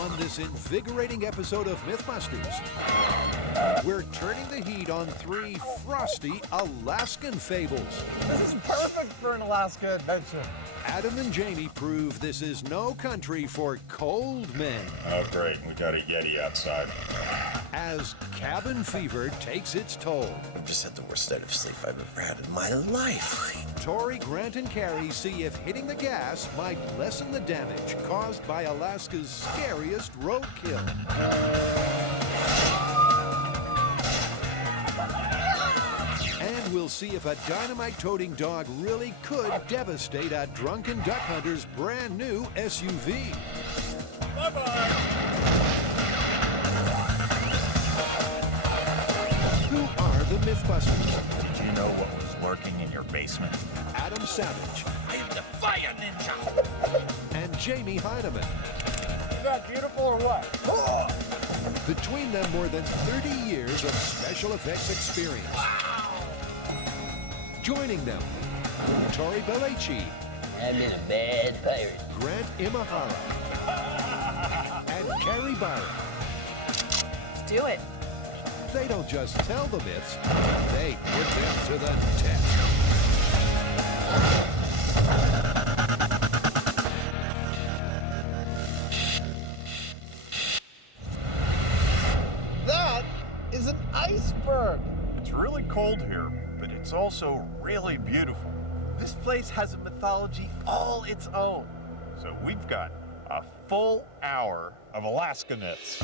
On this invigorating episode of MythBusters, we're turning the heat on 3 frosty Alaskan fables. This is perfect for an Alaska adventure. Adam and Jamie prove this is no country for cold men. Oh, great. We got a Yeti outside. As cabin fever takes its toll. I've just had the worst state of sleep I've ever had in my life. Tori, Grant, and Carrie see if hitting the gas might lessen the damage caused by Alaska's scariest roadkill. And we'll see if a dynamite-toting dog really could devastate a drunken duck hunter's brand new SUV. Bye-bye. Who are the MythBusters? Did you know what was lurking in your basement? Adam Savage I am the fire ninja. and Jamie Heineman. Is that beautiful or what? Between them, more than 30 years of special effects experience. Joining them, Tori Belleci, I'm in a bad pirate. Grant Imahara, and Carrie Byron. Let's do it. They don't just tell the myths, they put them to the test. That is an iceberg. It's really cold here, but it's also really beautiful. This place has a mythology all its own. So we've got a full hour of Alaska myths.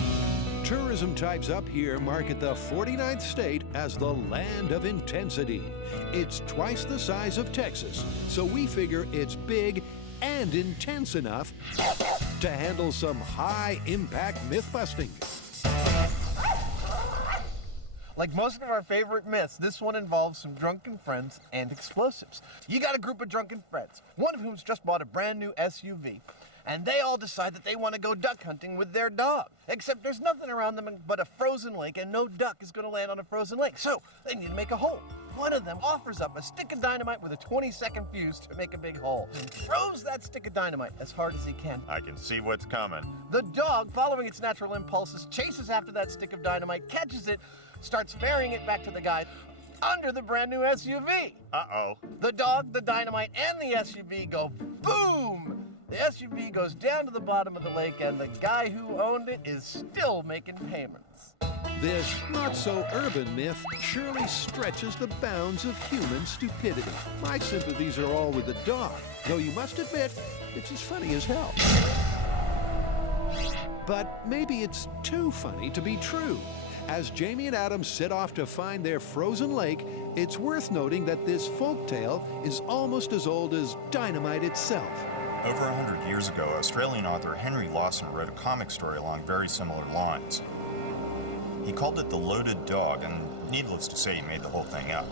Tourism types up here market the 49th state as the land of intensity. It's twice the size of Texas, so we figure it's big and intense enough to handle some high-impact myth-busting. Like most of our favorite myths, this one involves some drunken friends and explosives. You got a group of drunken friends, one of whom's just bought a brand new SUV, and they all decide that they want to go duck hunting with their dog. Except there's nothing around them but a frozen lake, and no duck is going to land on a frozen lake, so they need to make a hole. One of them offers up a stick of dynamite with a 20-second fuse to make a big hole, and throws that stick of dynamite as hard as he can. I can see what's coming. The dog, following its natural impulses, chases after that stick of dynamite, catches it, starts ferrying it back to the guy under the brand new SUV. Uh-oh. The dog, the dynamite, and the SUV go boom! The SUV goes down to the bottom of the lake, and the guy who owned it is still making payments. This not-so-urban myth surely stretches the bounds of human stupidity. My sympathies are all with the dog, though you must admit, it's as funny as hell. But maybe it's too funny to be true. As Jamie and Adam set off to find their frozen lake, it's worth noting that this folktale is almost as old as dynamite itself. Over 100 years ago, Australian author Henry Lawson wrote a comic story along very similar lines. He called it The Loaded Dog, and needless to say, he made the whole thing up.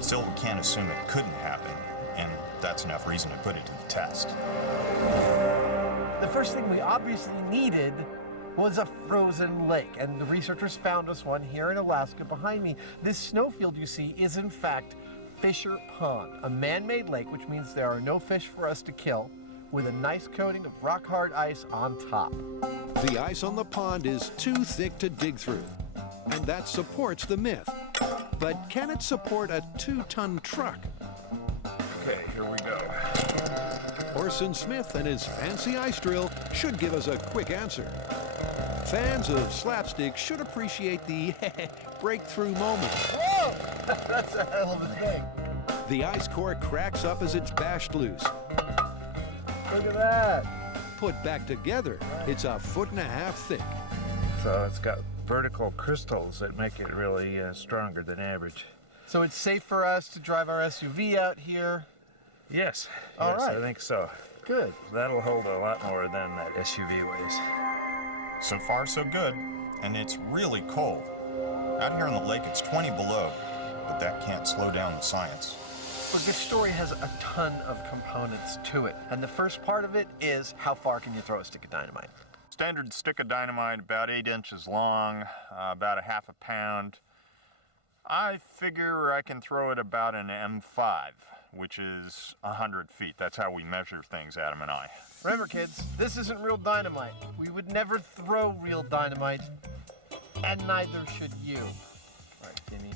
Still, we can't assume it couldn't happen, and that's enough reason to put it to the test. The first thing we obviously needed was a frozen lake, and the researchers found us one here in Alaska behind me. This snowfield you see is in fact Fisher Pond, a man-made lake, which means there are no fish for us to kill, with a nice coating of rock-hard ice on top. The ice on the pond is too thick to dig through, and that supports the myth. But can it support a 2-ton truck? Okay, here we go. Orson Smith and his fancy ice drill should give us a quick answer. Fans of slapstick should appreciate the breakthrough moment. Whoa! That's a hell of a thing. The ice core cracks up as it's bashed loose. Look at that. Put back together, it's 1.5 feet thick. So it's got vertical crystals that make it really stronger than average. So it's safe for us to drive our SUV out here? Yes, All yes, right. I think so. Good. That'll hold a lot more than that SUV weighs. So far, so good, and it's really cold. Out here on the lake, it's 20 below, but that can't slow down the science. Look, this story has a ton of components to it, and the first part of it is how far can you throw a stick of dynamite? Standard stick of dynamite, about 8 inches long, about 1/2 pound. I figure I can throw it about an M5. which is 100 feet. That's how we measure things, Adam and I. Remember, kids, this isn't real dynamite. We would never throw real dynamite, and neither should you. All right, Jimmy.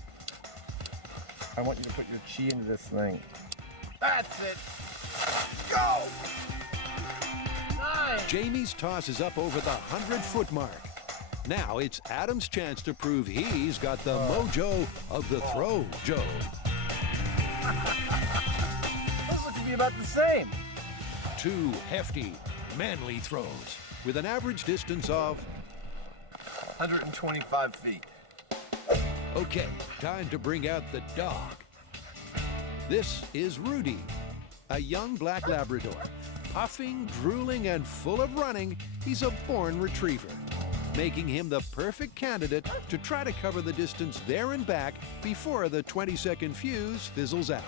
I want you to put your chi into this thing. That's it. Go! 9. Jamie's toss is up over the 100-foot mark. Now it's Adam's chance to prove he's got the mojo of the throw, Joe. Those look to be about the same. 2 hefty, manly throws with an average distance of... 125 feet. Okay, time to bring out the dog. This is Rudy, a young black Labrador. Puffing, drooling, and full of running, he's a born retriever, making him the perfect candidate to try to cover the distance there and back before the 20-second fuse fizzles out.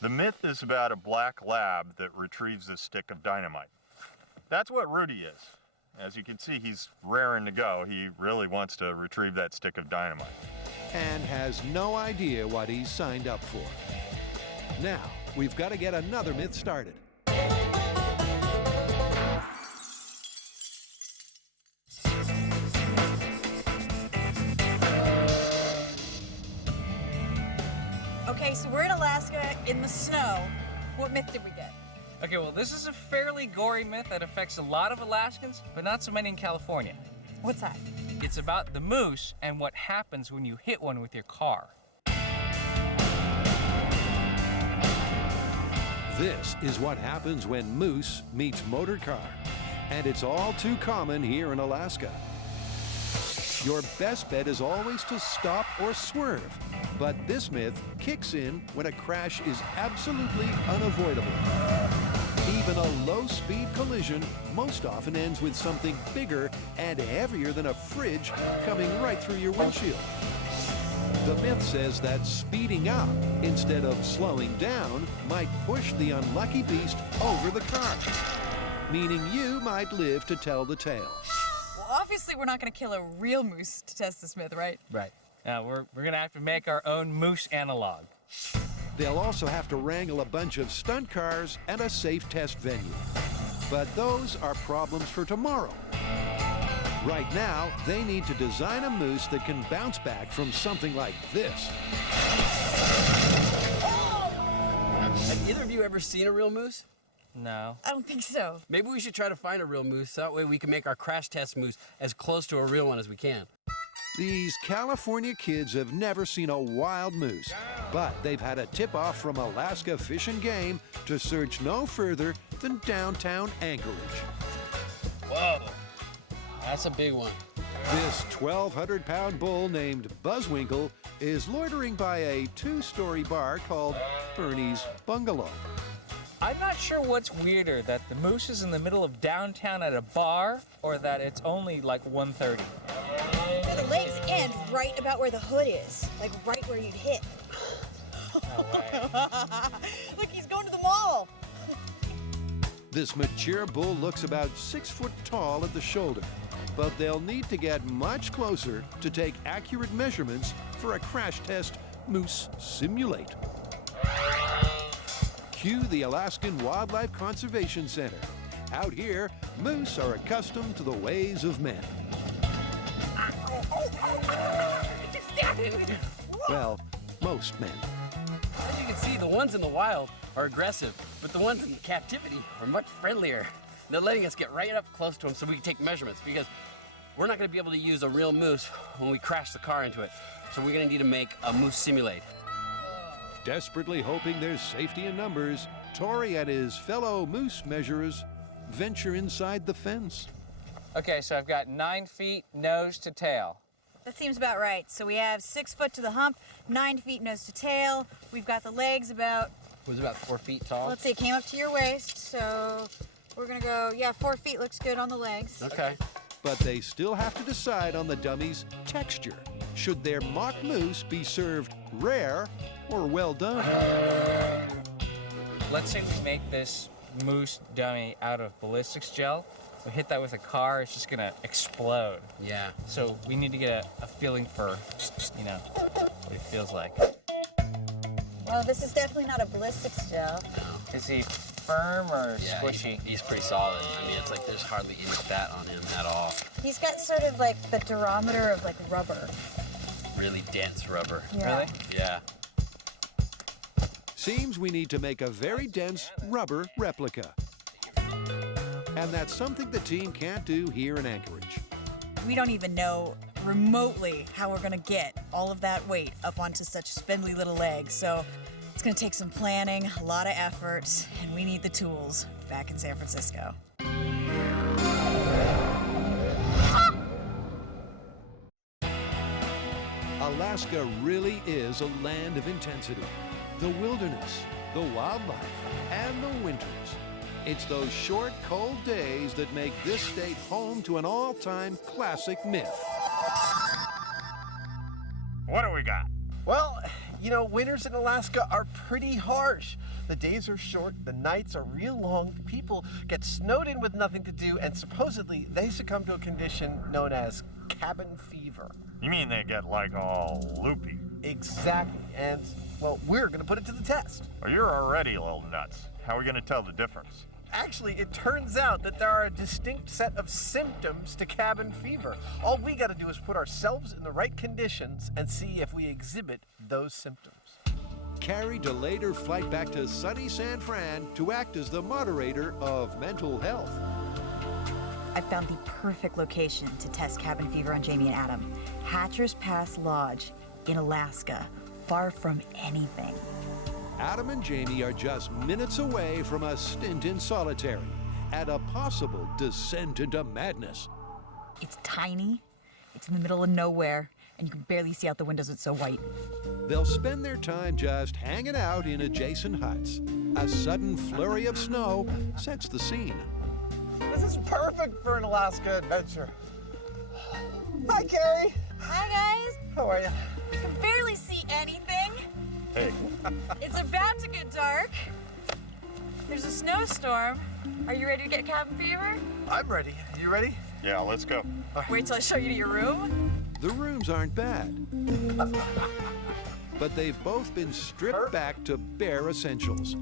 The myth is about a black lab that retrieves a stick of dynamite. That's what Rudy is. As you can see, he's raring to go. He really wants to retrieve that stick of dynamite. And has no idea what he's signed up for. Now, we've got to get another myth started. Okay, so we're in Alaska in the snow. What myth did we get? Okay, well, this is a fairly gory myth that affects a lot of Alaskans, but not so many in California. What's that? It's about the moose and what happens when you hit one with your car. This is what happens when moose meets motor car. And it's all too common here in Alaska. Your best bet is always to stop or swerve. But this myth kicks in when a crash is absolutely unavoidable. Even a low-speed collision most often ends with something bigger and heavier than a fridge coming right through your windshield. The myth says that speeding up instead of slowing down might push the unlucky beast over the car, meaning you might live to tell the tale. Well, obviously we're not going to kill a real moose to test this myth, right? Right. Now, we're going to have to make our own moose analog. They'll also have to wrangle a bunch of stunt cars and a safe test venue. But those are problems for tomorrow. Right now, they need to design a moose that can bounce back from something like this. Have either of you ever seen a real moose? No. I don't think so. Maybe we should try to find a real moose. That way we can make our crash test moose as close to a real one as we can. These California kids have never seen a wild moose, but they've had a tip-off from Alaska Fish and Game to search no further than downtown Anchorage. Whoa, that's a big one. This 1,200-pound bull named Buzzwinkle is loitering by a 2-story bar called Bernie's Bungalow. I'm not sure what's weirder, that the moose is in the middle of downtown at a bar, or that it's only like 1:30. The legs end right about where the hood is, like right where you'd hit. No way. Look, he's going to the mall. This mature bull looks about 6 foot tall at the shoulder, but they'll need to get much closer to take accurate measurements for a crash test moose simulate. Cue the Alaskan Wildlife Conservation Center. Out here, moose are accustomed to the ways of men. Well, most men. As you can see, the ones in the wild are aggressive, but the ones in captivity are much friendlier. They're letting us get right up close to them so we can take measurements, because we're not going to be able to use a real moose when we crash the car into it. So we're going to need to make a moose simulate. Desperately hoping there's safety in numbers, Tori and his fellow moose measurers venture inside the fence. Okay, so I've got 9 feet nose to tail. That seems about right. So we have 6 foot to the hump, 9 feet nose to tail. We've got the legs about... It was about 4 feet tall. Let's see, it came up to your waist. So we're going to go, 4 feet looks good on the legs. Okay. But they still have to decide on the dummy's texture. Should their mock moose be served rare or well done? Let's say we make this moose dummy out of ballistics gel. We hit that with a car, it's just gonna explode. Yeah. So we need to get a feeling for, what it feels like. Well, this is definitely not a ballistic gel. Is he firm or Yeah, squishy? he's pretty solid. I mean, it's like there's hardly any fat on him at all. He's got sort of like the durometer of like rubber. Really dense rubber. Yeah. Really? Yeah. Seems we need to make a very dense rubber replica. And that's something the team can't do here in Anchorage. We don't even know remotely how we're gonna get all of that weight up onto such spindly little legs. So it's gonna take some planning, a lot of effort, and we need the tools back in San Francisco. Alaska really is a land of intensity. The wilderness, the wildlife, and the winters. It's those short, cold days that make this state home to an all-time classic myth. What do we got? Well, you know, winters in Alaska are pretty harsh. The days are short, the nights are real long, people get snowed in with nothing to do, and supposedly they succumb to a condition known as cabin fever. You mean they get like all loopy? Exactly, and, well, we're gonna put it to the test. Well, you're already a little nuts. How are we gonna tell the difference? Actually, it turns out that there are a distinct set of symptoms to cabin fever. All we gotta do is put ourselves in the right conditions and see if we exhibit those symptoms. Carrie delayed her flight back to sunny San Fran to act as the moderator of mental health. I found the perfect location to test cabin fever on Jamie and Adam. Hatcher's Pass Lodge in Alaska, far from anything. Adam and Jamie are just minutes away from a stint in solitary and a possible descent into madness. It's tiny, it's in the middle of nowhere, and you can barely see out the windows, it's so white. They'll spend their time just hanging out in adjacent huts. A sudden flurry of snow sets the scene. This is perfect for an Alaska adventure. Hi, Carrie. Hi, guys. How are you? I can barely see anything. Hey, It's about to get dark. There's a snowstorm. Are you ready to get cabin fever? I'm ready. You ready? Yeah, let's go. Wait till I show you to your room. The rooms aren't bad, but they've both been stripped back to bare essentials,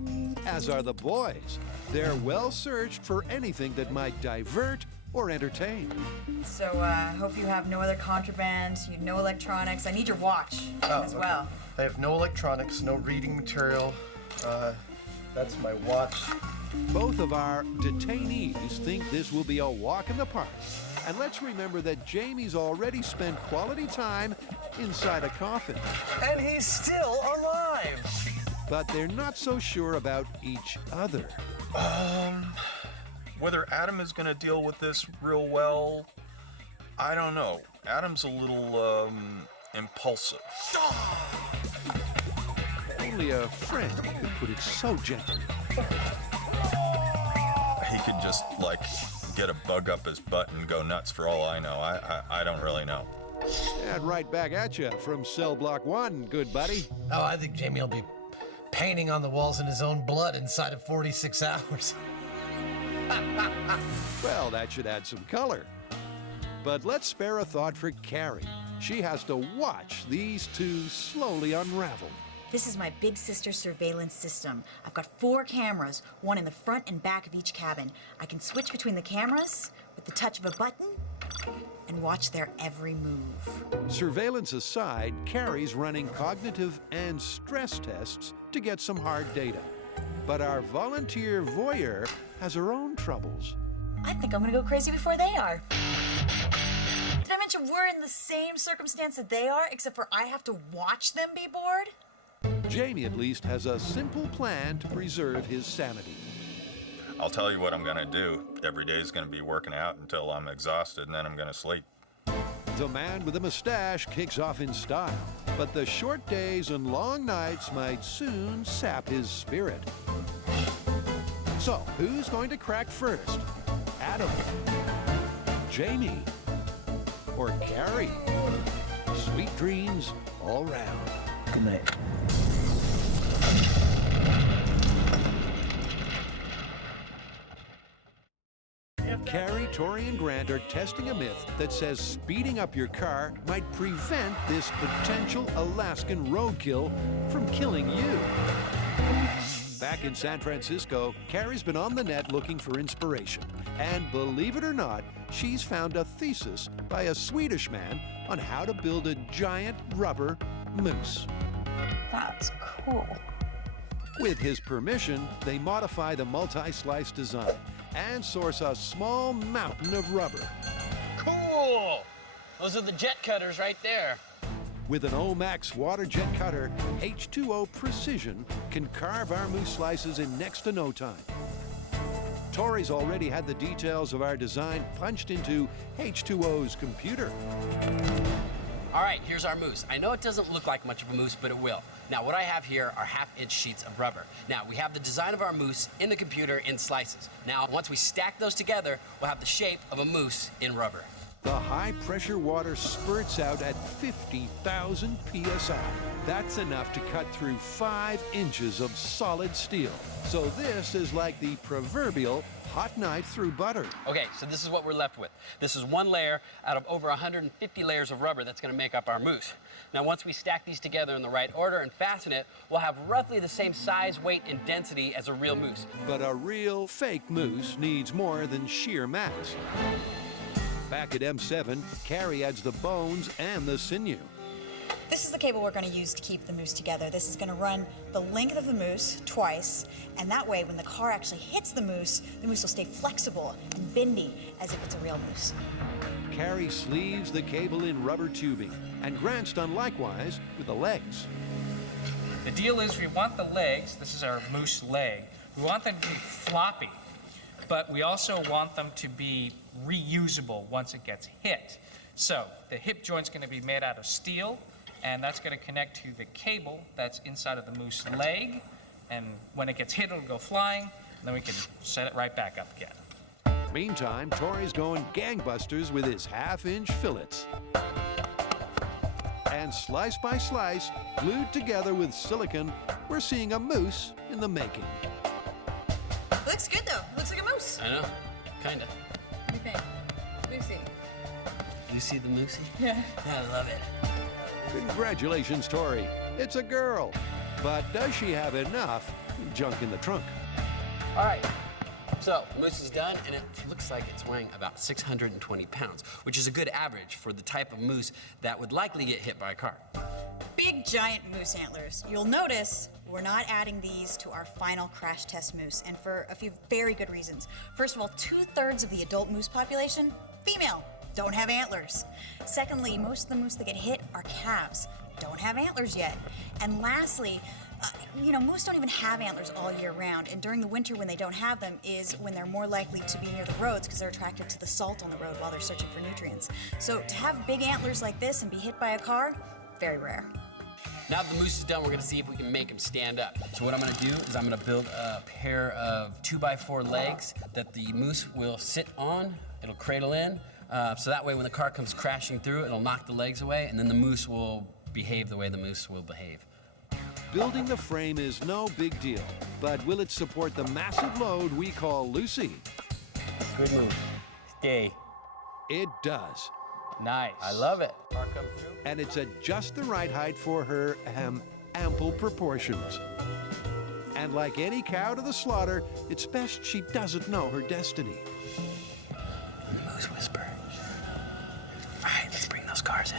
as are the boys. They're well searched for anything that might divert or entertain. So, hope you have no other contraband, no electronics. I need your watch as well. I have no electronics, no reading material. That's my watch. Both of our detainees think this will be a walk in the park. And let's remember that Jamie's already spent quality time inside a coffin. And he's still alive. But they're not so sure about each other. Whether Adam is going to deal with this real well, I don't know. Adam's a little, impulsive. Only a friend could put it so gently. He could just, like, get a bug up his butt and go nuts for all I know. I don't really know. And right back at you from cell block 1, good buddy. Oh, I think Jamie will be painting on the walls in his own blood inside of 46 hours. Well, that should add some color. But let's spare a thought for Carrie. She has to watch these two slowly unravel. This is my big sister surveillance system. I've got 4 cameras, one in the front and back of each cabin. I can switch between the cameras with the touch of a button and watch their every move. Surveillance aside, Carrie's running cognitive and stress tests to get some hard data. But our volunteer voyeur has her own troubles. I think I'm gonna go crazy before they are. Did I mention we're in the same circumstance that they are, except for I have to watch them be bored? Jamie at least has a simple plan to preserve his sanity. I'll tell you what I'm going to do. Every day is going to be working out until I'm exhausted, and then I'm going to sleep. The man with a mustache kicks off in style, but the short days and long nights might soon sap his spirit. So, who's going to crack first? Adam, Jamie, or Carrie? Sweet dreams all round. Good night. You have Carrie, Tori, and Grant are testing a myth that says speeding up your car might prevent this potential Alaskan roadkill from killing you. Back in San Francisco, Carrie's been on the net looking for inspiration. And believe it or not, she's found a thesis by a Swedish man on how to build a giant rubber moose. That's cool. With his permission, they modify the multi-slice design and source a small mountain of rubber. Cool! Those are the jet cutters right there. With an Omax water jet cutter, H2O Precision can carve our moose slices in next to no time. Tori's already had the details of our design punched into H2O's computer. All right, here's our moose. I know it doesn't look like much of a moose, but it will. Now, what I have here are half-inch sheets of rubber. Now, we have the design of our moose in the computer in slices. Now, once we stack those together, we'll have the shape of a moose in rubber. The high-pressure water spurts out at 50,000 psi. That's enough to cut through 5 inches of solid steel. So this is like the proverbial hot knife through butter. Okay, so this is what we're left with. This is one layer out of over 150 layers of rubber that's gonna make up our moose. Now, once we stack these together in the right order and fasten it, we'll have roughly the same size, weight, and density as a real moose. But a real fake moose needs more than sheer mass. Back at M7, Carrie adds the bones and the sinew. This is the cable we're going to use to keep the moose together. This is going to run the length of the moose twice, and that way when the car actually hits the moose will stay flexible and bendy as if it's a real moose. Carrie sleeves the cable in rubber tubing, and Grant's done likewise with the legs. The deal is we want the legs, this is our moose leg, we want them to be floppy, but we also want them to be reusable once it gets hit. So the hip joint's going to be made out of steel, and that's going to connect to the cable that's inside of the moose leg, and when it gets hit, it'll go flying, and then we can set it right back up again. Meantime, Tori's going gangbusters with his half-inch fillets. And slice by slice, glued together with silicone, we're seeing a moose in the making. Looks good though. Looks like a moose. I know, kinda. What do you think? Lucy. Lucy the Moosey? Yeah. I love it. Congratulations, Tori. It's a girl. But does she have enough junk in the trunk? All right, so the moose is done, and it looks like it's weighing about 620 pounds, which is a good average for the type of moose that would likely get hit by a car. Big giant moose antlers. You'll notice we're not adding these to our final crash test moose, and for a few very good reasons. First of all, 2/3 of the adult moose population, female, don't have antlers. Secondly, most of the moose that get hit are calves, don't have antlers yet. And lastly, moose don't even have antlers all year round, and during the winter when they don't have them is when they're more likely to be near the roads because they're attracted to the salt on the road while they're searching for nutrients. So to have big antlers like this and be hit by a car, very rare. Now that the moose is done, we're gonna see if we can make him stand up. So what I'm gonna do is I'm gonna build a pair of 2x4 legs that the moose will sit on. It'll cradle in, so that way when the car comes crashing through, it'll knock the legs away, and then the moose will behave the way the moose will behave. Building the frame is no big deal, but will it support the massive load we call Lucy? Good move. Stay. It does. Nice. I love it. And it's at just the right height for her ample proportions. And like any cow to the slaughter, it's best she doesn't know her destiny. Moose whisper. All right, let's bring those cars in.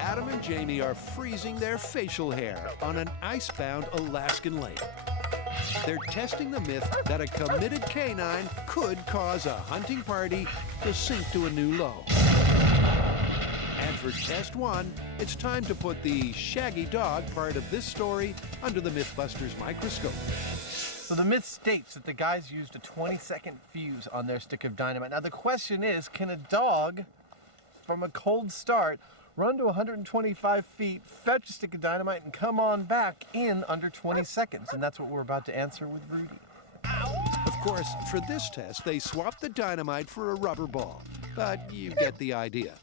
Adam and Jamie are freezing their facial hair on an icebound Alaskan lake. They're testing the myth that a committed canine could cause a hunting party to sink to a new low. And for test 1, it's time to put the shaggy dog part of this story under the MythBusters microscope. So the myth states that the guys used a 20-second fuse on their stick of dynamite. Now the question is, can a dog, from a cold start, run to 125 feet, fetch a stick of dynamite, and come on back in under 20 seconds? And that's what we're about to answer with Rudy. Of course, for this test, they swapped the dynamite for a rubber ball. But you get the idea.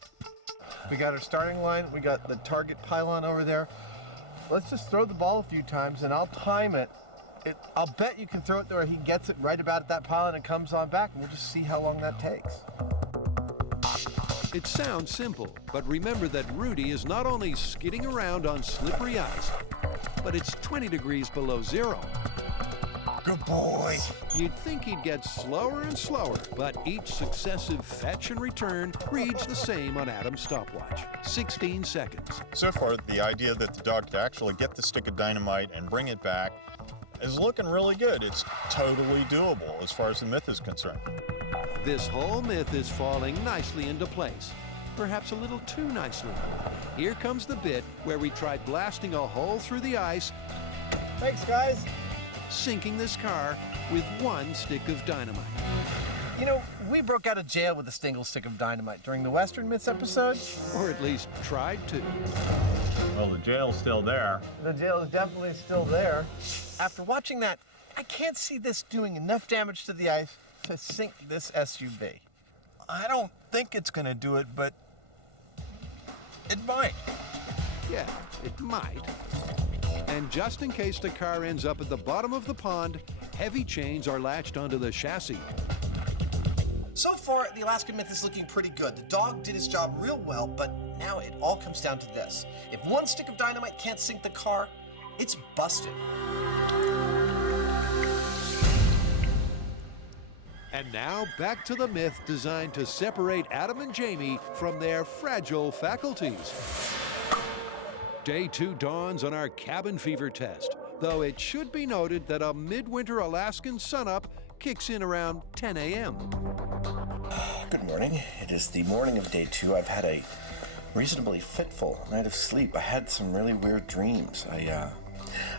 We got our starting line, we got the target pylon over there. Let's just throw the ball a few times and I'll time it I'll bet you can throw it to where he gets it right about at that pylon and comes on back, and we'll just see how long that takes. It sounds simple, but remember that Rudy is not only skidding around on slippery ice, but it's 20 degrees below zero. Good boy. You'd think he'd get slower and slower, but each successive fetch and return reads the same on Adam's stopwatch, 16 seconds. So far, the idea that the dog could actually get the stick of dynamite and bring it back is looking really good. It's totally doable as far as the myth is concerned. This whole myth is falling nicely into place, perhaps a little too nicely. Here comes the bit where we try blasting a hole through the ice, Thanks, guys. sinking this car with one stick of dynamite. You know, we broke out of jail with a single stick of dynamite during the Western Myths episode. Or at least tried to. Well, the jail's still there. The jail is definitely still there. After watching that, I can't see this doing enough damage to the ice to sink this SUV. I don't think it's going to do it, but it might. Yeah, it might. And just in case the car ends up at the bottom of the pond, heavy chains are latched onto the chassis. So far, the Alaska Myth is looking pretty good. The dog did his job real well, but now it all comes down to this. If one stick of dynamite can't sink the car, it's busted. And now back to the myth designed to separate Adam and Jamie from their fragile faculties. Day 2 dawns on our cabin fever test, though it should be noted that a midwinter Alaskan sunup kicks in around 10 a.m. Good morning. It is the morning of day 2. I've had a reasonably fitful night of sleep. I had some really weird dreams.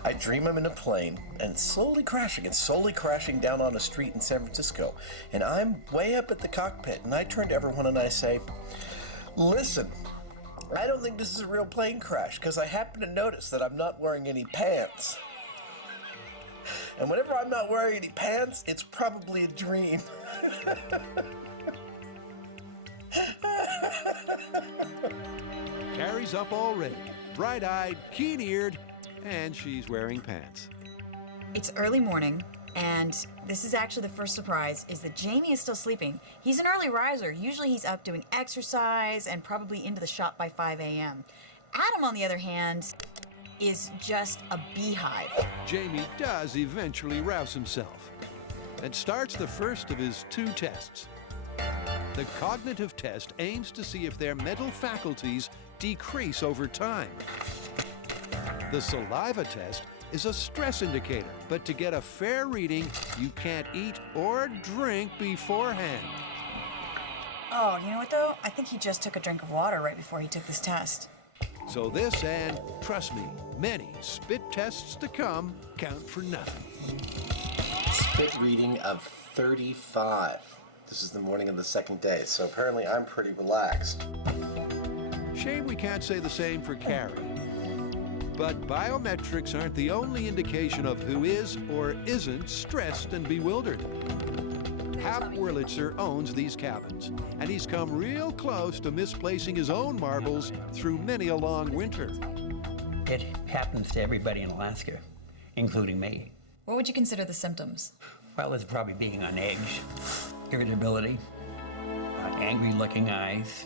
I dream I'm in a plane and slowly crashing down on a street in San Francisco. And I'm way up at the cockpit, and I turn to everyone and I say, listen, I don't think this is a real plane crash because I happen to notice that I'm not wearing any pants. And whenever I'm not wearing any pants, it's probably a dream. Carrie's up already, bright-eyed, keen-eared, and she's wearing pants. It's early morning, and this is actually the first surprise, is that Jamie is still sleeping. He's an early riser. Usually he's up doing exercise and probably into the shop by 5 a.m. Adam, on the other hand, is just a beehive. Jamie does eventually rouse himself and starts the first of his 2 tests. The cognitive test aims to see if their mental faculties decrease over time. The saliva test is a stress indicator, but to get a fair reading, you can't eat or drink beforehand. Oh, you know what though? I think he just took a drink of water right before he took this test. So this and, trust me, many spit tests to come count for nothing. Spit reading of 35. This is the morning of the second day, so apparently I'm pretty relaxed. Shame we can't say the same for Carrie. But biometrics aren't the only indication of who is or isn't stressed and bewildered. Hap Wurlitzer owns these cabins, and he's come real close to misplacing his own marbles through many a long winter. It happens to everybody in Alaska, including me. What would you consider the symptoms? Well, it's probably being on edge, irritability, angry-looking eyes,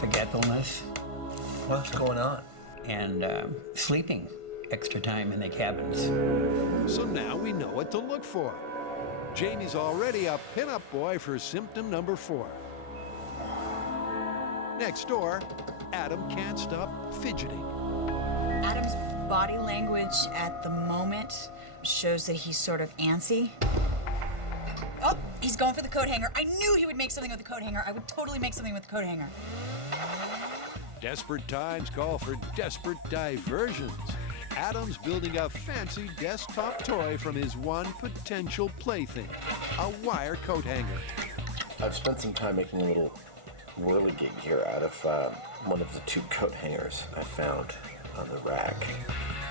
forgetfulness. What's going on? And sleeping extra time in the cabins. So now we know what to look for. Jamie's already a pinup boy for symptom number 4. Next door, Adam can't stop fidgeting. Adam's body language at the moment shows that he's sort of antsy. Oh, he's going for the coat hanger. I knew he would make something with the coat hanger. I would totally make something with the coat hanger. Desperate times call for desperate diversions. Adam's building a fancy desktop toy from his one potential plaything, a wire coat hanger. I've spent some time making a little whirligig here out of one of the 2 coat hangers I found on the rack.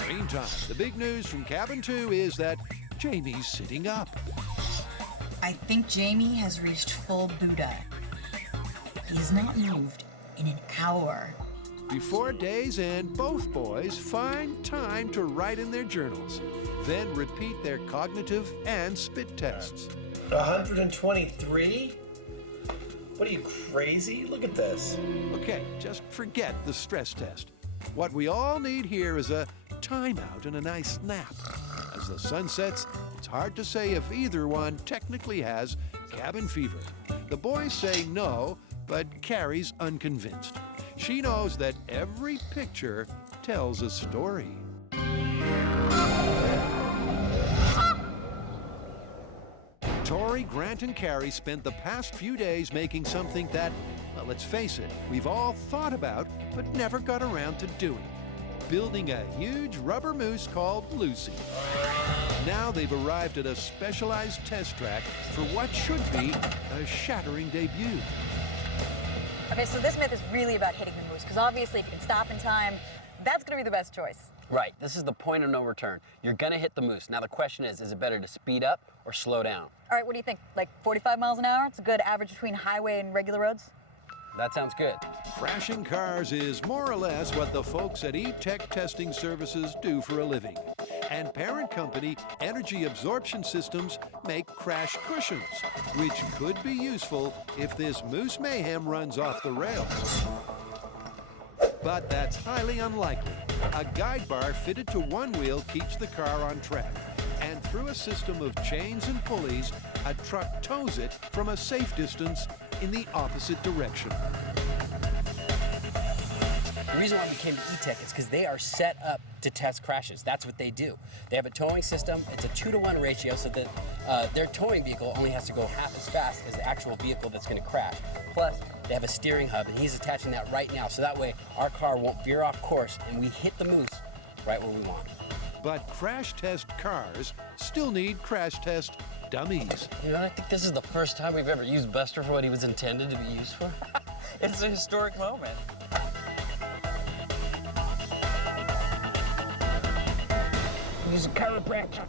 Meantime, the big news from Cabin 2 is that Jamie's sitting up. I think Jamie has reached full Buddha. He has not moved in an hour. Before day's end, both boys find time to write in their journals, then repeat their cognitive and spit tests. 123? What are you, crazy? Look at this. Okay, just forget the stress test. What we all need here is a timeout and a nice nap. As the sun sets, it's hard to say if either one technically has cabin fever. The boys say no, but Carrie's unconvinced. She knows that every picture tells a story. Tori, Grant, and Carrie spent the past few days making something that, well, let's face it, we've all thought about but never got around to doing. Building a huge rubber moose called Lucy. Now they've arrived at a specialized test track for what should be a shattering debut. Okay, so this myth is really about hitting the moose, because obviously if you can stop in time, that's going to be the best choice. Right, this is the point of no return. You're gonna hit the moose. Now the question is it better to speed up or slow down? All right, what do you think? Like 45 miles an hour? It's a good average between highway and regular roads? That sounds good. Crashing cars is more or less what the folks at E-Tech Testing Services do for a living. And parent company Energy Absorption Systems make crash cushions, which could be useful if this moose mayhem runs off the rails. But that's highly unlikely. A guide bar fitted to one wheel keeps the car on track. And through a system of chains and pulleys, a truck tows it from a safe distance in the opposite direction. The reason why we came to E-Tech is because they are set up to test crashes. That's what they do. They have a towing system. It's a 2-to-1 ratio so that their towing vehicle only has to go half as fast as the actual vehicle that's going to crash. Plus, they have a steering hub, and he's attaching that right now, so that way our car won't veer off course and we hit the moose right where we want. But crash test cars still need crash test dummies. You know, I think this is the first time we've ever used Buster for what he was intended to be used for. It's a historic moment. Use a chiropractor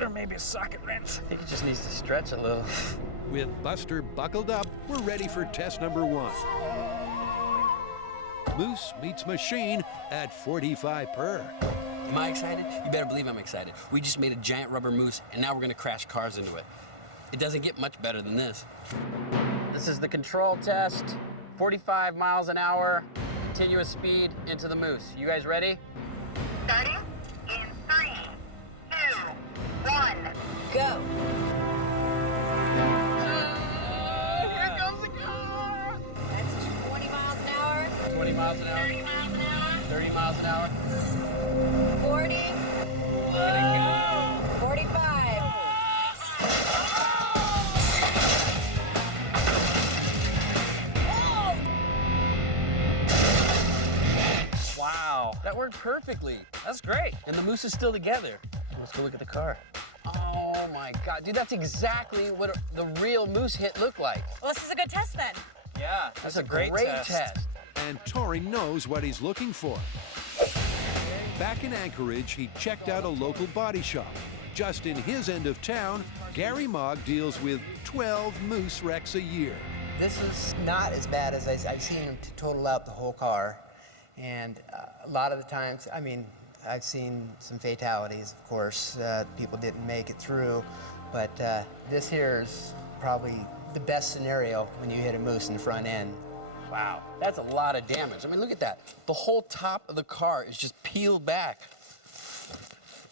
or maybe a socket wrench. I think he just needs to stretch a little. With Buster buckled up, we're ready for test number 1. Moose meets machine at 45 per. Am I excited? You better believe I'm excited. We just made a giant rubber moose, and now we're gonna crash cars into it. It doesn't get much better than this. This is the control test. 45 miles an hour, continuous speed into the moose. You guys ready? Starting in 3, 2, 1, go. Here comes the car! That's 20 miles an hour. 20 miles an hour. 30 miles an hour. 30 miles an hour. 40. Let it go! 45. Wow. That worked perfectly. That's great. And the moose is still together. Let's go look at the car. Oh my God, dude, that's exactly what the real moose hit looked like. Well, this is a good test then. Yeah, That's a great test. And Tori knows what he's looking for. Back in Anchorage, he checked out a local body shop. Just in his end of town, Gary Mogg deals with 12 moose wrecks a year. This is not as bad as I've seen him to total out the whole car. And a lot of the times, I mean, I've seen some fatalities, of course. People didn't make it through. But this here is probably the best scenario when you hit a moose in the front end. Wow, that's a lot of damage. I mean, look at that. The whole top of the car is just peeled back.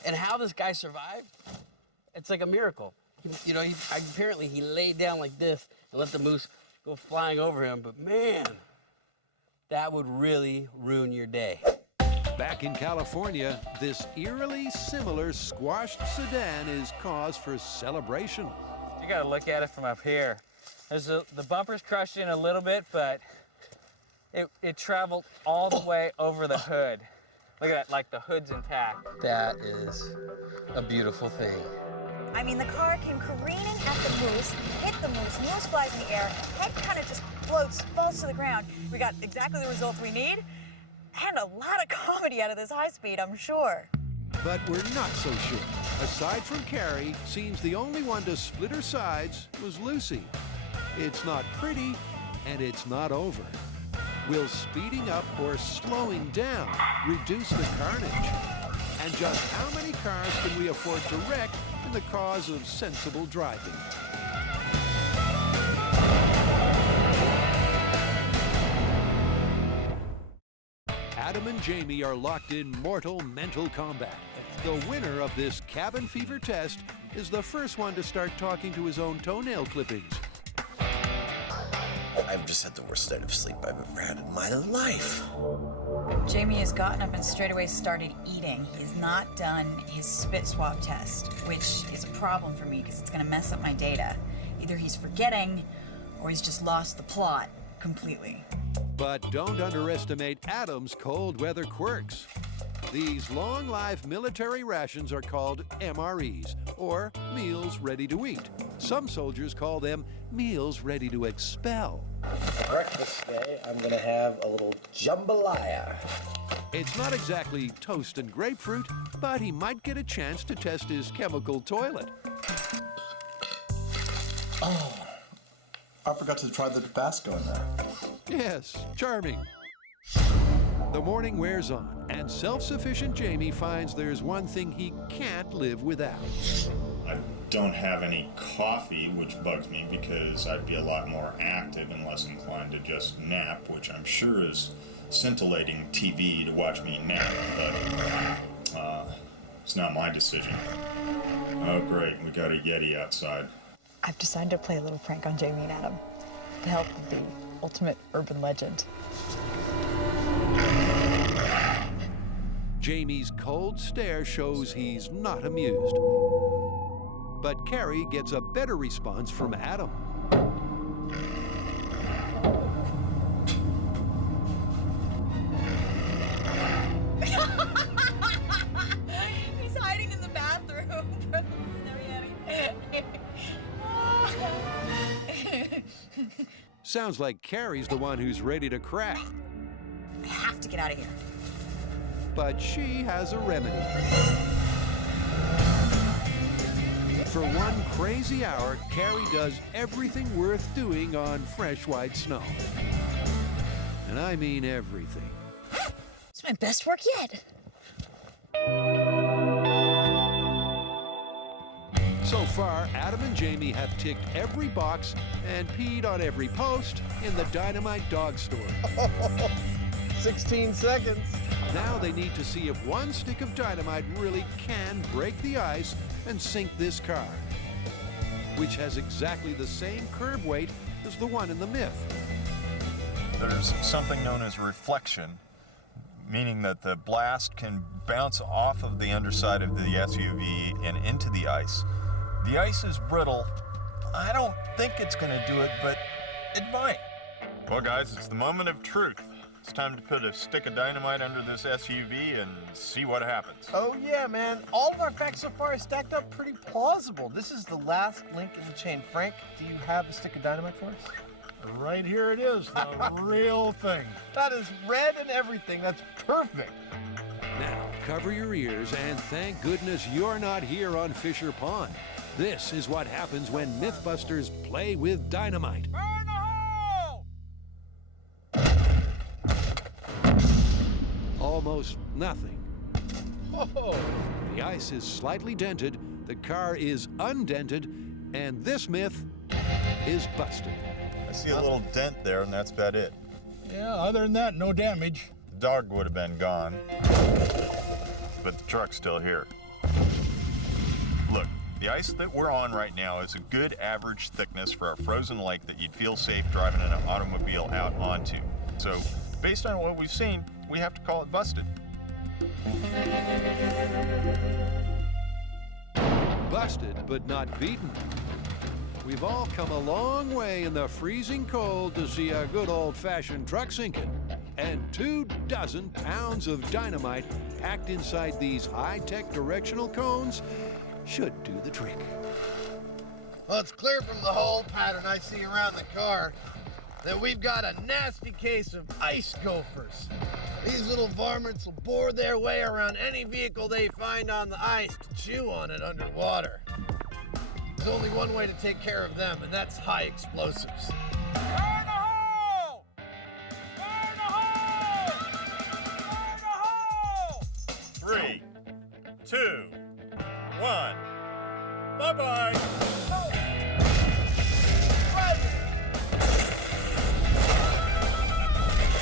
And how this guy survived, it's like a miracle. You know, apparently he laid down like this and let the moose go flying over him, but man, that would really ruin your day. Back in California, this eerily similar squashed sedan is cause for celebration. You gotta look at it from up here. The bumper's crushed in a little bit, but it traveled all the way over the hood. Look at that, like the hood's intact. That is a beautiful thing. I mean, the car came careening at the moose, hit the moose flies in the air, head kind of just floats, falls to the ground. We got exactly the result we need, and a lot of comedy out of this high speed, I'm sure. But we're not so sure. Aside from Carrie, seems the only one to split her sides was Lucy. It's not pretty, and it's not over. Will speeding up or slowing down reduce the carnage? And just how many cars can we afford to wreck in the cause of sensible driving? Adam and Jamie are locked in mortal mental combat. The winner of this cabin fever test is the first one to start talking to his own toenail clippings. I've just had the worst night of sleep I've ever had in my life. Jamie has gotten up and straight away started eating. He's not done his spit swab test, which is a problem for me because it's going to mess up my data. Either he's forgetting or he's just lost the plot completely. But don't underestimate Adam's cold weather quirks. These long-lived military rations are called MREs, or meals ready to eat. Some soldiers call them meals ready to expel. For breakfast today, I'm gonna have a little jambalaya. It's not exactly toast and grapefruit, but he might get a chance to test his chemical toilet. Oh, I forgot to try the Tabasco in there. Yes, charming. The morning wears on, and self-sufficient Jamie finds there's one thing he can't live without. I don't have any coffee, which bugs me because I'd be a lot more active and less inclined to just nap, which I'm sure is scintillating TV to watch me nap, but it's not my decision. Oh great, we got a Yeti outside. I've decided to play a little prank on Jamie and Adam to help with the ultimate urban legend. Jamie's cold stare shows he's not amused. But Carrie gets a better response from Adam. He's hiding in the bathroom. Sounds like Carrie's the one who's ready to crack. I have to get out of here. But she has a remedy. For one crazy hour, Carrie does everything worth doing on fresh white snow. And I mean everything. It's my best work yet. So far, Adam and Jamie have ticked every box and peed on every post in the Dynamite dog store. 16 seconds. Now they need to see if one stick of dynamite really can break the ice and sink this car, which has exactly the same curb weight as the one in the myth. There's something known as reflection, meaning that the blast can bounce off of the underside of the SUV and into the ice. The ice is brittle. I don't think it's going to do it, but it might. Well, guys, it's the moment of truth. It's time to put a stick of dynamite under this SUV and see what happens. Oh yeah, man. All of our facts so far are stacked up pretty plausible. This is the last link in the chain. Frank, do you have a stick of dynamite for us? Right here it is, the real thing. That is red and everything. That's perfect. Now, cover your ears and thank goodness you're not here on Fisher Pond. This is what happens when MythBusters play with dynamite. Burn the hole! Almost nothing. Oh. The ice is slightly dented, the car is undented, and this myth is busted. I see a little dent there, and that's about it. Yeah, other than that, no damage. The dog would have been gone, but the truck's still here. Look, the ice that we're on right now is a good average thickness for a frozen lake that you'd feel safe driving an automobile out onto. So, based on what we've seen, we have to call it busted. Busted, but not beaten. We've all come a long way in the freezing cold to see a good old-fashioned truck sinking. And 24 pounds of dynamite packed inside these high-tech directional cones should do the trick. Well, it's clear from the hole pattern I see around the car that we've got a nasty case of ice gophers. These little varmints will bore their way around any vehicle they find on the ice to chew on it underwater. There's only one way to take care of them, and that's high explosives. Burn the hole! Burn the 2, 1. Bye-bye.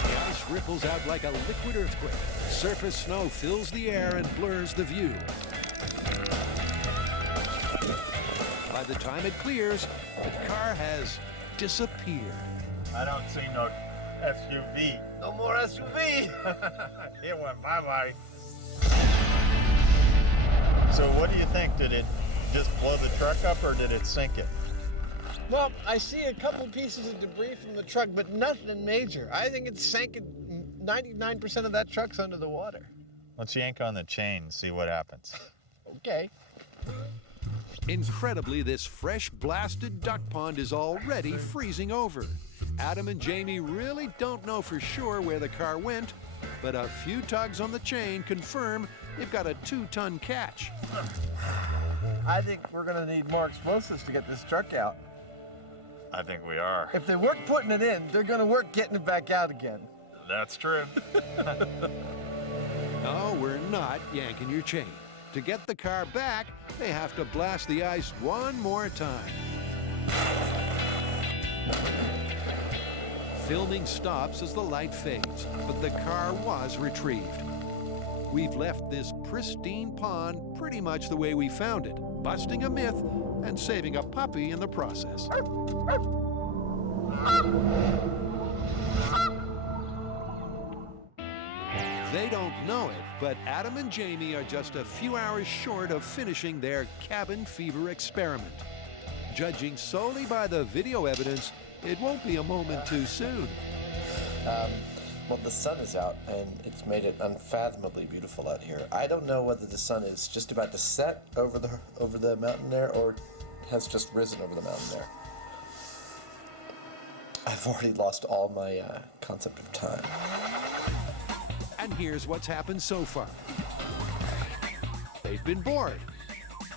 The ice ripples out like a liquid earthquake. Surface snow fills the air and blurs the view. By the time it clears, the car has disappeared. I don't see no SUV. No more SUV. It went bye-bye. So what do you think? Did it just blow the truck up or did it sink it? Well, I see a couple pieces of debris from the truck, but nothing major. I think it sank it. 99% of that truck's under the water. Let's yank on the chain and see what happens. Okay. Incredibly, this fresh blasted duck pond is already freezing over. Adam and Jamie really don't know for sure where the car went, but a few tugs on the chain confirm they've got a 2-ton catch. I think we're gonna need more explosives to get this truck out. I think we are. If they work putting it in, they're gonna work getting it back out again. That's true. No, we're not yanking your chain. To get the car back, they have to blast the ice one more time. Filming stops as the light fades, but the car was retrieved. We've left this pristine pond pretty much the way we found it, busting a myth and saving a puppy in the process. They don't know it, but Adam and Jamie are just a few hours short of finishing their cabin fever experiment. Judging solely by the video evidence, it won't be a moment too soon. Well, the sun is out, and it's made it unfathomably beautiful out here. I don't know whether the sun is just about to set over the mountain there, or has just risen over the mountain there. I've already lost all my concept of time. And here's what's happened so far. They've been bored.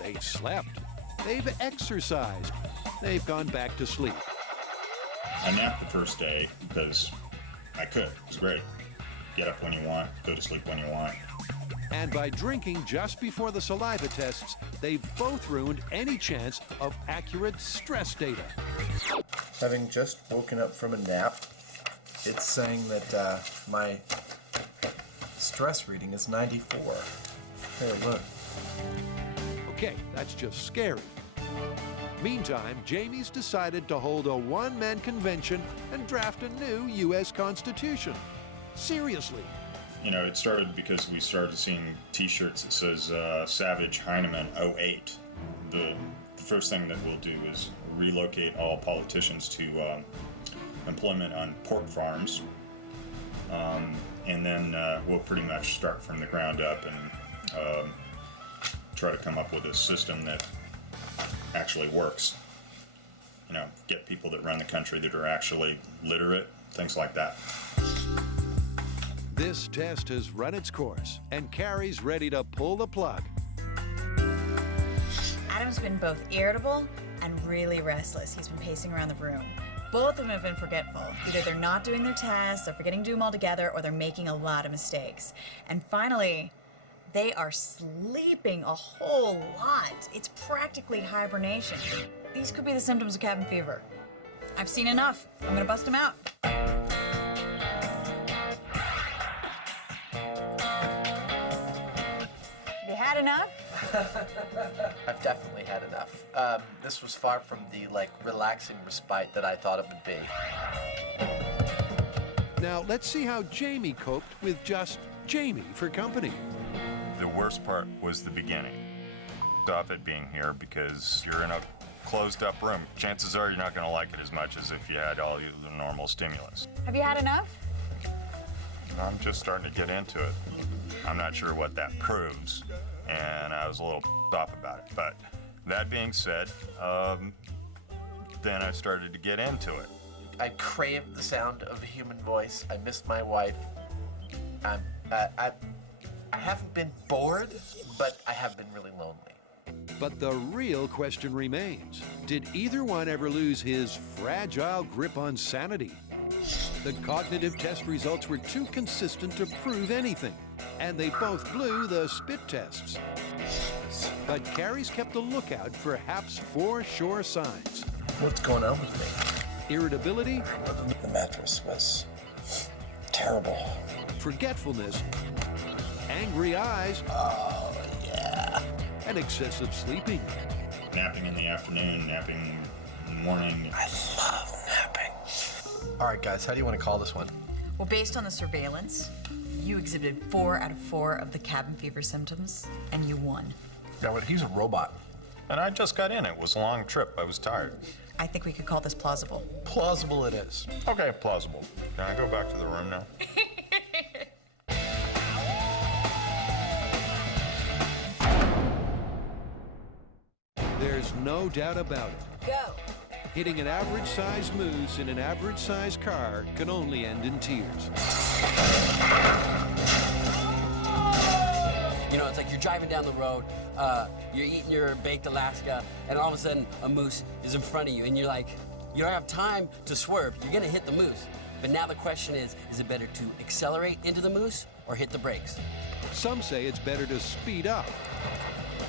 They've slept. They've exercised. They've gone back to sleep. I napped the first day because I could. It was great. Get up when you want, go to sleep when you want. And by drinking just before the saliva tests, they've both ruined any chance of accurate stress data. Having just woken up from a nap, it's saying that my stress reading is 94. Hey, look. Okay, that's just scary. Meantime, Jamie's decided to hold a one-man convention and draft a new U.S. Constitution. Seriously. You know, it started because we started seeing T-shirts that says Savage Heinemann 08. The first thing that we'll do is relocate all politicians to employment on pork farms. And then we'll pretty much start from the ground up and try to come up with a system that actually works. You know, get people that run the country that are actually literate, things like that. This test has run its course, and Carrie's ready to pull the plug. Adam's been both irritable and really restless. He's been pacing around the room. Both of them have been forgetful. Either they're not doing their tasks, they're forgetting to do them all together, or they're making a lot of mistakes. And finally, they are sleeping a whole lot. It's practically hibernation. These could be the symptoms of cabin fever. I've seen enough. I'm gonna bust them out. Have you had enough? I've definitely had enough. This was far from the relaxing respite that I thought it would be. Now, let's see how Jamie coped with just Jamie for company. The worst part was the beginning. Off it being here because you're in a closed up room. Chances are you're not going to like it as much as if you had all the normal stimulus. Have you had enough? I'm just starting to get into it. I'm not sure what that proves, and I was a little off about it. But that being said, then I started to get into it. I craved the sound of a human voice. I missed my wife. I haven't been bored, but I have been really lonely. But the real question remains, did either one ever lose his fragile grip on sanity? The cognitive test results were too consistent to prove anything. and they both blew the spit tests. But Carrie's kept a lookout for Hap's 4 sure signs. What's going on with me? Irritability. The mattress was terrible. Forgetfulness. Angry eyes. Oh, yeah. And excessive sleeping. Napping in the afternoon, napping in the morning. I love napping. All right, guys, how do you want to call this one? Well, based on the surveillance, you exhibited 4 out of 4 of the cabin fever symptoms, and you won. Yeah, but he's a robot. And I just got in. It was a long trip. I was tired. I think we could call this plausible. Plausible it is. Okay, plausible. Can I go back to the room now? There's no doubt about it. Go. Hitting an average-sized moose in an average-sized car can only end in tears. You know, it's like you're driving down the road, you're eating your baked Alaska, and all of a sudden a moose is in front of you, and you're like, you don't have time to swerve. You're gonna hit the moose. But now the question is it better to accelerate into the moose or hit the brakes? Some say it's better to speed up.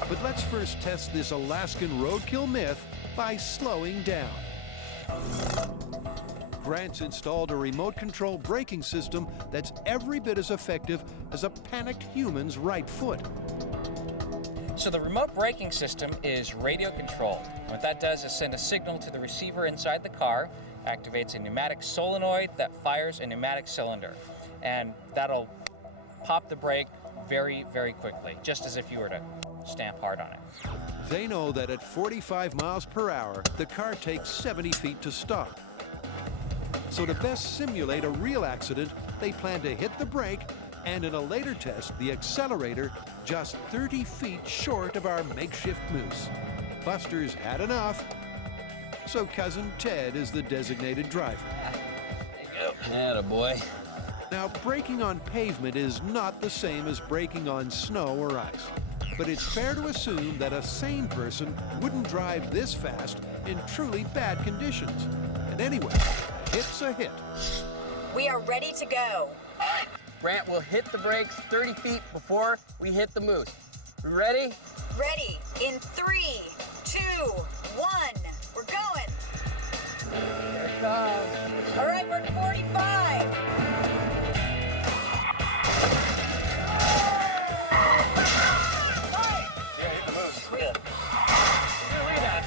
But let's first test this Alaskan roadkill myth by slowing down. Grant's installed a remote control braking system that's every bit as effective as a panicked human's right foot. So the remote braking system is radio controlled. What that does is send a signal to the receiver inside the car, activates a pneumatic solenoid that fires a pneumatic cylinder. And that'll pop the brake very, very quickly, just as if you were to stamp hard on it. They know that at 45 miles per hour, the car takes 70 feet to stop. So to best simulate a real accident, they plan to hit the brake and in a later test, the accelerator just 30 feet short of our makeshift moose. Buster's had enough, so Cousin Ted is the designated driver. Attaboy. Now, braking on pavement is not the same as braking on snow or ice. But it's fair to assume that a sane person wouldn't drive this fast in truly bad conditions. And anyway, a hit's a hit. We are ready to go. Grant will hit the brakes 30 feet before we hit the moose. We ready? Ready in 3, 2, 1. We're going. Here it comes. All right, we're at 45.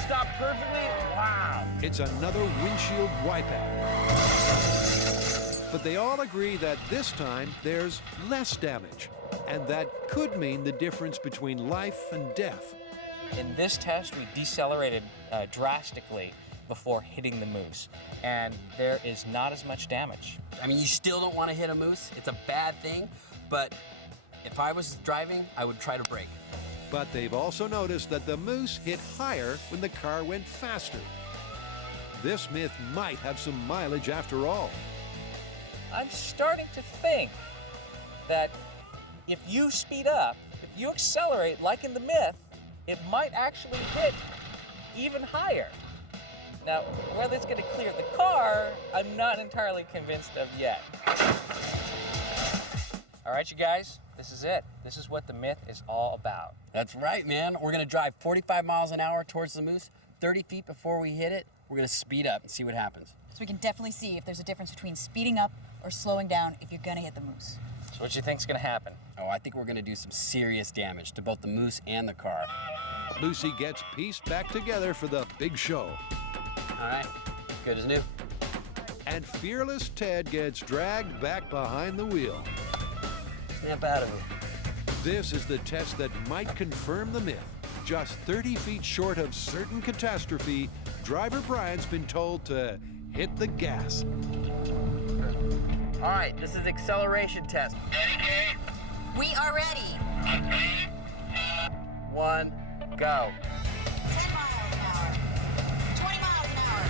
Stop perfectly. Wow. It's another windshield wipeout. But they all agree that this time there's less damage. And that could mean the difference between life and death. In this test, we decelerated drastically before hitting the moose, and there is not as much damage. I mean, you still don't want to hit a moose. It's a bad thing, but if I was driving, I would try to brake. But they've also noticed that the moose hit higher when the car went faster. This myth might have some mileage after all. I'm starting to think that if you speed up, if you accelerate like in the myth, it might actually hit even higher. Now, whether it's going to clear the car, I'm not entirely convinced of yet. All right, you guys, this is it. This is what the myth is all about. That's right, man. We're going to drive 45 miles an hour towards the moose. 30 feet before we hit it, we're going to speed up and see what happens. So we can definitely see if there's a difference between speeding up or slowing down if you're gonna hit the moose. So what do you think's gonna happen? Oh, I think we're going to do some serious damage to both the moose and the car. Lucy gets pieced back together for the big show. All right, good as new. And fearless Ted gets dragged back behind the wheel. Snap out of it. This is the test that might confirm the myth. Just 30 feet short of certain catastrophe, driver Brian's been told to hit the gas. All right, this is acceleration test. We are ready. 1, go. 10 miles an hour. 20 miles an hour.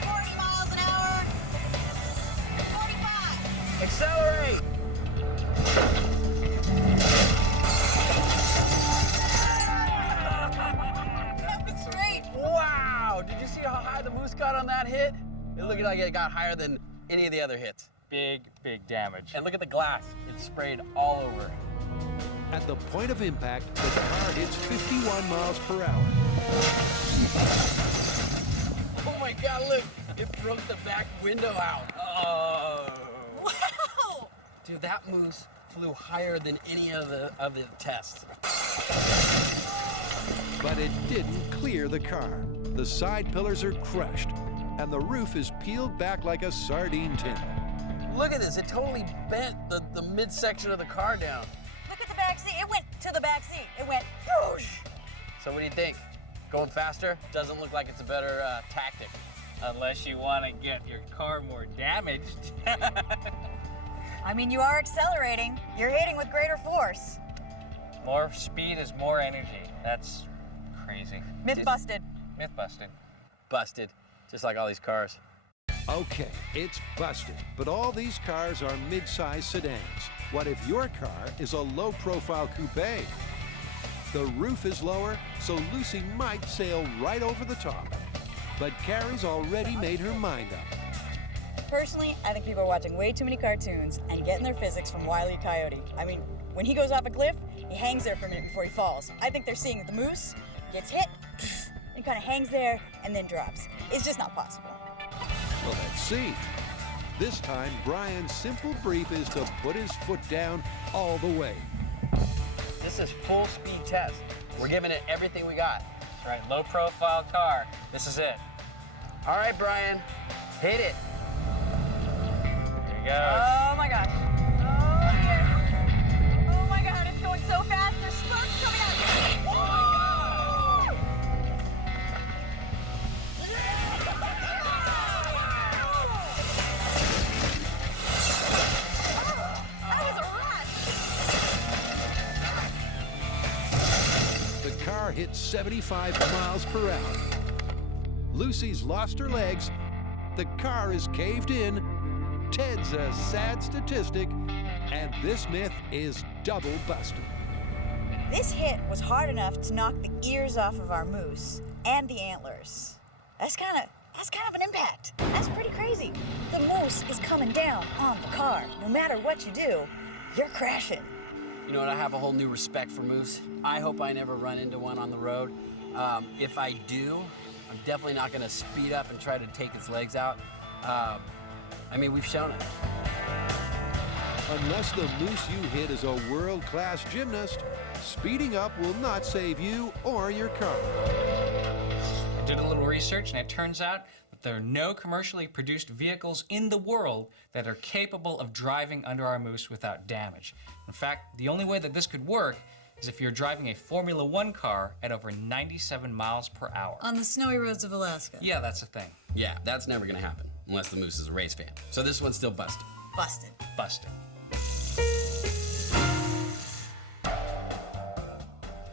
40 miles an hour. 45. Accelerate! That was great. Wow! Did you see how high the moose got on that hit? It looked like it got higher than any of the other hits. big, big damage. And look at the glass. It's sprayed all over. At the point of impact, the car hits 51 miles per hour. Oh my God, look. It broke the back window out. Oh. Wow! Dude, that moose flew higher than any of the tests. But it didn't clear the car. The side pillars are crushed, and the roof is peeled back like a sardine tin. Look at this. It totally bent the midsection of the car down. Look at the back seat. It went to the back seat. It went whoosh. So what do you think? Going faster? Doesn't look like it's a better tactic. Unless you want to get your car more damaged. I mean, you are accelerating. You're hitting with greater force. More speed is more energy. That's crazy. Myth busted. Myth busted. Busted. Just like all these cars. Okay, it's busted, but all these cars are mid-size sedans. What if your car is a low-profile coupe? The roof is lower, so Lucy might sail right over the top. But Carrie's already made her mind up. Personally, I think people are watching way too many cartoons and getting their physics from Wile E. Coyote. I mean, when he goes off a cliff, he hangs there for a minute before he falls. I think they're seeing the moose gets hit, and kind of hangs there and then drops. It's just not possible. Well, let's see. This time, Brian's simple brief is to put his foot down all the way. This is full speed test. We're giving it everything we got. That's right, low profile car. This is it. All right, Brian, hit it. Here he goes. Oh my gosh. Oh dear. Oh my God, it's going so fast. There's sparks coming out. Oh my God. That was a rush. The car hits 75 miles per hour. Lucy's lost her legs. The car is caved in. Ted's a sad statistic. And this myth is double busted. This hit was hard enough to knock the ears off of our moose and the antlers. That's kind of an impact. That's pretty crazy. The moose is coming down on the car. No matter what you do, you're crashing. You know what? I have a whole new respect for moose. I hope I never run into one on the road. If I do, I'm definitely not going to speed up and try to take its legs out. I mean, we've shown it. Unless the moose you hit is a world-class gymnast, speeding up will not save you or your car. I did a little research, and it turns out that there are no commercially produced vehicles in the world that are capable of driving under our moose without damage. In fact, the only way that this could work is if you're driving a Formula One car at over 97 miles per hour. On the snowy roads of Alaska. Yeah, that's the thing. Yeah, that's never going to happen unless the moose is a race fan. So this one's still busted. Busted. Busted.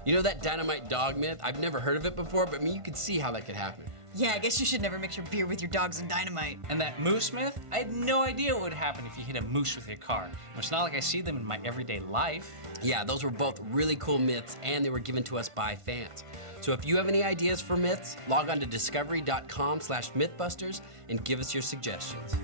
You know that dynamite dog myth? I've never heard of it before, but I mean, you can see how that could happen. Yeah, I guess you should never mix your beer with your dogs and dynamite. And that moose myth? I had no idea what would happen if you hit a moose with your car. It's not like I see them in my everyday life. Yeah, those were both really cool myths, and they were given to us by fans. So if you have any ideas for myths, log on to discovery.com/mythbusters and give us your suggestions.